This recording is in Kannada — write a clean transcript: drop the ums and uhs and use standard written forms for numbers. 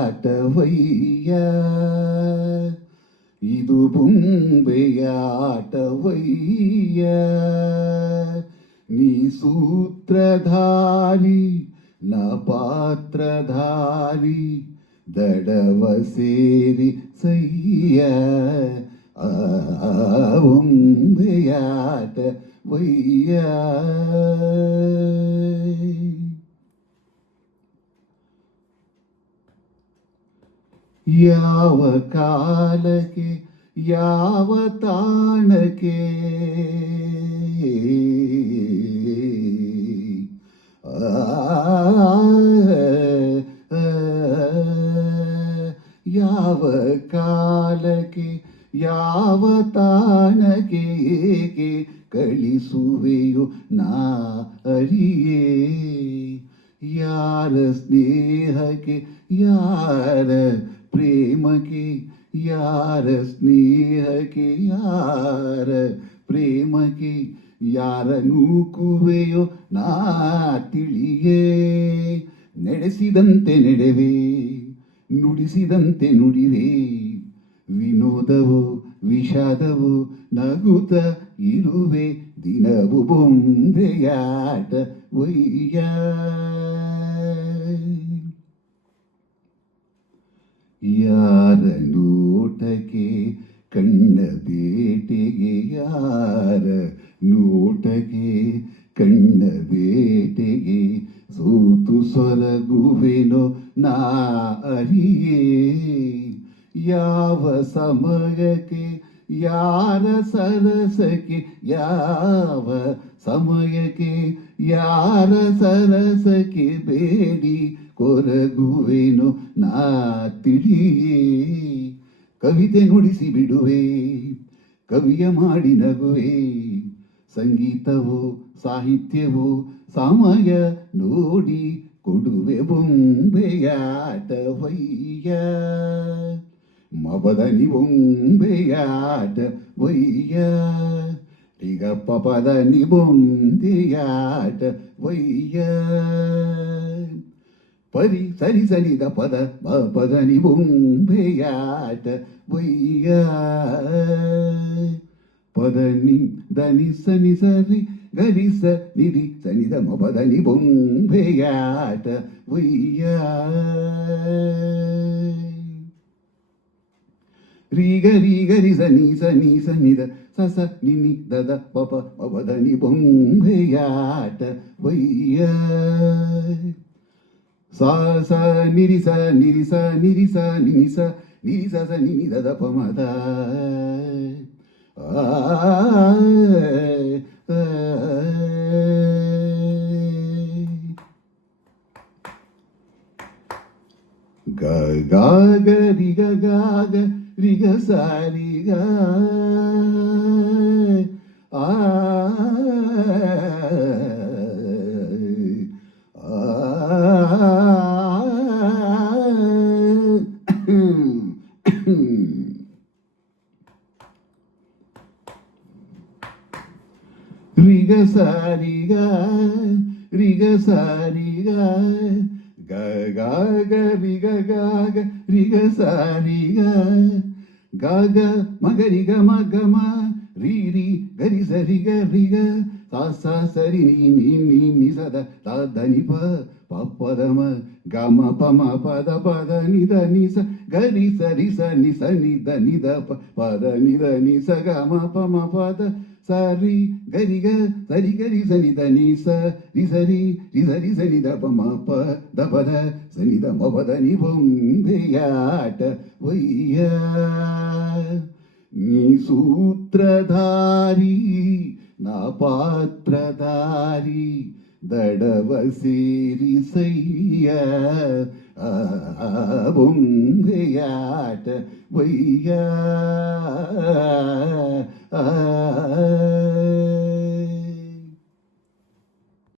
ಬೊಂಬೆಯಾಟವಯ್ಯ ಇದು ಬೊಂಬೆಯಾಟವಯ್ಯ ನೀ ಸೂತ್ರಧಾರಿ ನ ಪಾತ್ರಧಾರಿ ದಡವ ಸೇರಿ ಸಯ್ಯ ಬೊಂಬೆಯಾಟವಯ್ಯ ಯಾವ ಕಾಲಕ್ಕೆ ಯಾವ ತಾಣಕ್ಕೆ ಯಾವ ಕಾಲಕ್ಕೆ ಯಾವ ತಾಣಕ್ಕೆ ಏಕೆ ಕಳಿಸುವೆಯೋ ನಾ ಅರಿಯೇ ಯಾರ ಸ್ನೇಹಕ್ಕೆ ಯಾರ ಪ್ರೇಮಕ್ಕೆ ಯಾರ ಸ್ನೇಹಕ್ಕೆ ಯಾರ ಪ್ರೇಮಕ್ಕೆ ಯಾರ ನೂಕುವೆಯೋ ನಾ ತಿಳಿಯೇ ನಡೆಸಿದಂತೆ ನಡೆವೆ ನುಡಿಸಿದಂತೆ ನುಡಿವೆ ವಿನೋದವು ವಿಷಾದವು ನಗುತ್ತ ಇರುವೆ ದಿನವು ಬೊಂಬೆಯಾಟ ವಯ್ಯ ಯಾರ ನೋಟಕ್ಕೆ ಕಣ್ಣ ಬೇಟೆಗೆ ಯಾರ ನೋಟಕ್ಕೆ ಕಣ್ಣ ಬೇಟೆಗೆ ಸೋತು ಸೊರಗುವೆನೋ ನಾ ಅರಿಯೇ ಯಾವ ಸಮಯಕ್ಕೆ ಯಾರ ಸರಸಕ್ಕೆ ಯಾವ ಸಮಯಕ್ಕೆ ಯಾರ ಸರಸಕ್ಕೆ ಬೇಡಿ ಕೊರಗುವೆನು ನಾ ತಿಳಿಯೇ ಕವಿತೆ ನುಡಿಸಿ ಬಿಡುವೆ ಕವಿಯ ಮಾಡಿ ನಗುವೆ ಸಂಗೀತವು ಸಾಹಿತ್ಯವು ಸಮಯ ನೋಡಿ ಕೊಡುವೆ ಬೊಂಬೆಯಾಟವಯ್ಯ ಮಪದನಿ ಬೊಂಬೆಯಾಟವಯ್ಯ ಈಗ ಪಪದನಿ ಬೊಂಬೆಯಾಟವಯ್ಯ ಪರಿ ಸರಿ ಸರಿದ ಪದ ಪದನಿ ಬೊಂಬೆಯಾಟವಯ್ಯ ಪದನಿ ಧನಿ ಸನಿ ಸರಿ ಗರಿಸ ನಿಧಿ ಸನಿದ ಮಪದನಿ ಬೊಂಬೆಯಾಟವಯ್ಯ ರೀಗ ರೀಗ ರಿ ಸನಿ ಸನಿ ಸನಿದ ಸಸ ನಿನಿ ದದ ಪಪ ಮಪದನಿ ಬೊಂಬೆಯಾಟವಯ್ಯ ಸಾ ಸ ನಿರಿಸ ನಿರಿಸ ನಿರಿಸ ನಿನಿಸ ನಿರಿಸ ಸ ನಿನಿ ದದ ಪಮದ ಗ ಗ ರಿ ಗ ರಿ ಗ ಸ ರಿ ಗ ರಿಗ ಸಾರಿಗ ರಿಗ ಸಾರಿಗ ಗ ಗ ಗ ರಿಗ ಗ ರಿಗ ಸಾರಿಗ ಗ ಗ ಮಗರಿಗ ಮಗಮ ರೀ ರೀ ಗರಿ ಸರಿಗ ರಿಗ ಸಾ ಸಾ ಸರಿ ನೀ ನೀ ನಿ ಸದ ತ ಧನಿ ಪ ಪದಮ ಗಮ ಪಮ ಪದ ಪದ ನಿದ ನಿಸ ಗರಿ ಸರಿ ಸ ನಿ ಸ ನಿದ ನಿದ ಪದ ನಿದ ನಿ ಸ ಗಮ ಪಮ ಪದ ಸರಿ ಗರಿ ಗ ಸರಿ ಗರಿ ಸನಿ ದ ನಿ ಸ ರಿ ಸರಿ ರಿ ಸರಿ ಸನಿ ದ ಪ ಮ ಪ ದ ಪದ ಸನಿ ದ ಮ ಪದ ನಿ ಬೊಂಬೆಯಾಟವಯ್ಯ ನೀ ಸೂತ್ರಧಾರಿ ನಾ ಪಾತ್ರಧಾರಿ ದಡವ ಸೇರಿ ಸಯ್ಯ ಬೊಂಬೆಯಾಟವಯ್ಯ